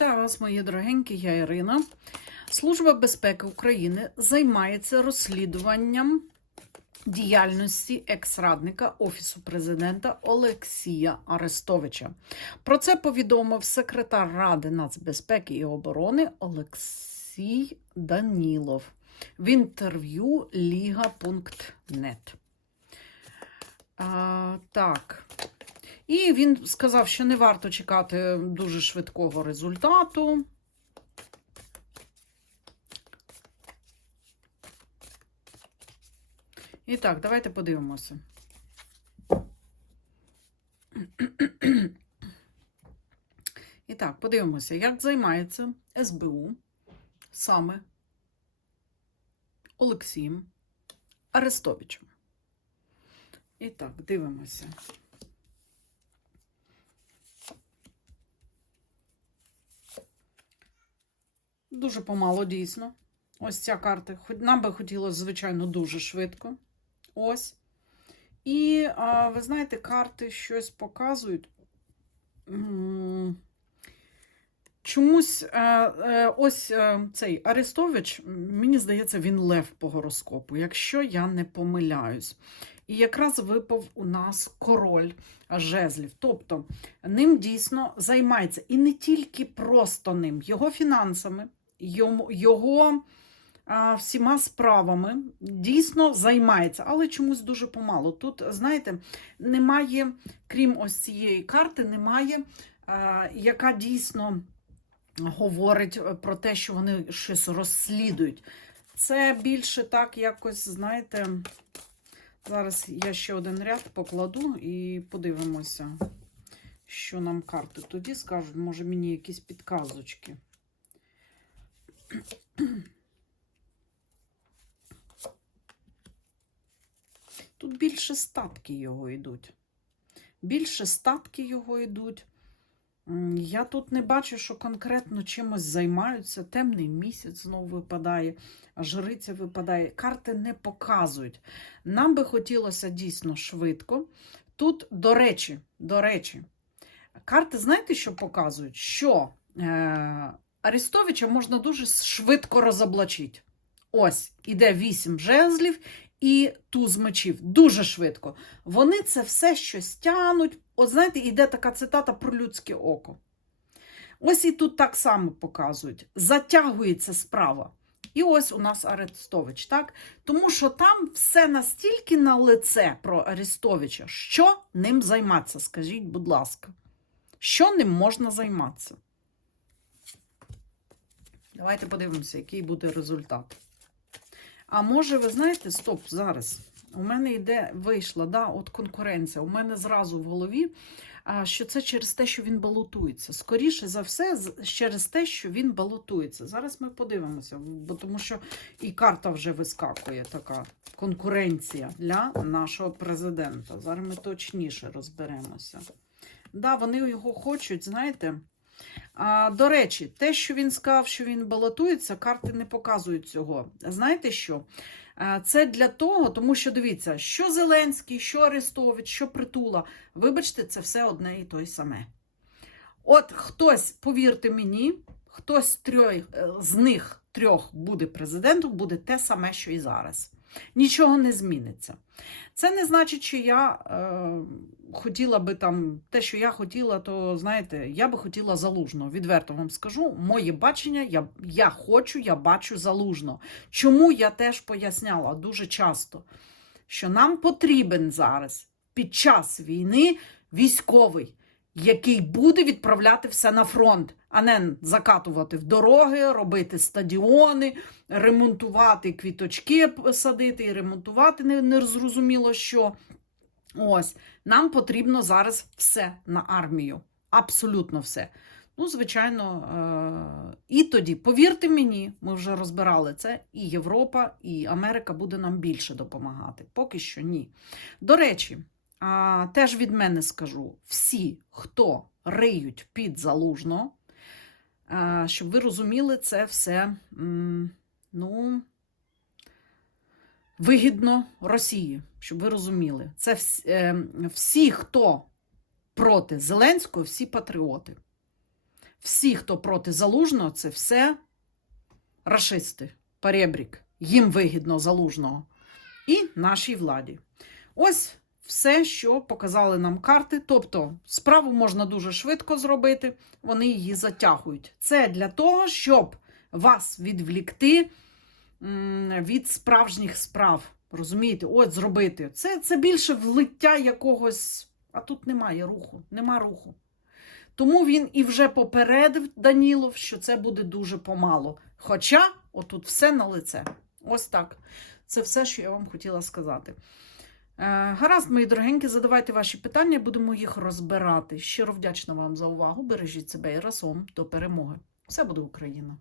Вітаю вас, мої дорогенькі, я Ірина. Служба безпеки України займається розслідуванням діяльності екс-радника Офісу президента Олексія Арестовича. Про це повідомив секретар Ради нацбезпеки і оборони Олексій Данілов в інтерв'ю Ліга.нет. Так. І він сказав, що не варто чекати дуже швидкого результату. І так, давайте подивимося. І так, подивимося, як займається СБУ саме Олексієм Арестовичем. І так, дивимося. Дуже помало, дійсно. Ось ця карта. Нам би хотілося, звичайно, дуже швидко. Ось. І, а, ви знаєте, карти щось показують. Чомусь е, е, ось е, цей Арестович, мені здається, він лев по гороскопу, якщо я не помиляюсь. І якраз випав у нас король жезлів. Тобто ним дійсно займається. І не тільки просто ним, його фінансами, його всіма справами дійсно займається, але чомусь дуже помало. Тут, знаєте, немає, крім ось цієї карти, немає, яка дійсно говорить е, про те, що вони щось розслідують. Це більше так якось, знаєте, зараз я ще один ряд покладу і подивимося, що нам карти тоді скажуть. Може, мені якісь підказочки. Тут більше статки його йдуть. Більше статки його йдуть. Я тут не бачу, що конкретно чимось займаються. Темний місяць знову випадає, жриця випадає. Карти не показують. Нам би хотілося дійсно швидко. Тут, до речі, до речі, карти, знаєте, що показують? Що е, Арестовича можна дуже швидко розоблачити. Ось, іде вісім жезлів і туз мечів. Дуже швидко. Вони це все щось тянуть. От знаєте, іде така цитата про людське око. Ось і тут так само показують. Затягується справа. І ось у нас Арестович, так? Тому що там все настільки на лице про Арестовича, що ним займатися, скажіть, будь ласка. Що ним можна займатися? Давайте подивимося, який буде результат. А може, ви знаєте, стоп, зараз. У мене йде, вийшла, да, от конкуренція. У мене зразу в голові, що це через те, що він балотується. Скоріше за все, через те, що він балотується. Зараз ми подивимося, бо тому що і карта вже вискакує така конкуренція для нашого президента. Зараз ми точніше розберемося. Да, вони його хочуть, знаєте. А, до речі, те, що він сказав, що він балотується, карти не показують цього. Знаєте що? Це для того, тому що дивіться, що Зеленський, що Арестович, що Притула. Вибачте, це все одне і той саме. От хтось, повірте мені, хтось трьох, е, з них трьох буде президентом, буде те саме, що і зараз. Нічого не зміниться. Це не значить, що я е, хотіла би там те, що я хотіла, то знаєте, я би хотіла залужно. Відверто вам скажу, моє бачення, я, я хочу, я бачу залужно. Чому я теж поясняла дуже часто, що нам потрібен зараз під час війни військовий, який буде відправляти все на фронт, а не закатувати в дороги, робити стадіони, ремонтувати квіточки садити і ремонтувати не, не зрозуміло що. Ось, нам потрібно зараз все на армію. Абсолютно все. Ну, звичайно, е- і тоді, повірте мені, ми вже розбирали це, і Європа, і Америка буде нам більше допомагати. Поки що ні. До речі, а, теж від мене скажу: всі, хто риють під залужно, щоб ви розуміли, це все ну, вигідно Росії, щоб ви розуміли. Це вс- е, всі, хто проти Зеленського, всі патріоти. всі, хто проти залужного, це все рашисти, перебрік. Їм вигідно залужного. І нашій владі. Ось все, що показали нам карти. Тобто, справу можна дуже швидко зробити, вони її затягують. Це для того, щоб вас відвлікти від справжніх справ. Розумієте, от зробити. Це, це більше влиття якогось, а тут немає руху, нема руху. Тому він і вже попередив Данілов, що це буде дуже помало. Хоча, отут все на лице. Ось так. Це все, що я вам хотіла сказати. Е, Гаразд, мої дорогенькі, задавайте ваші питання, будемо їх розбирати. Щиро вдячна вам за увагу. Бережіть себе і разом до перемоги. Все буде Україна!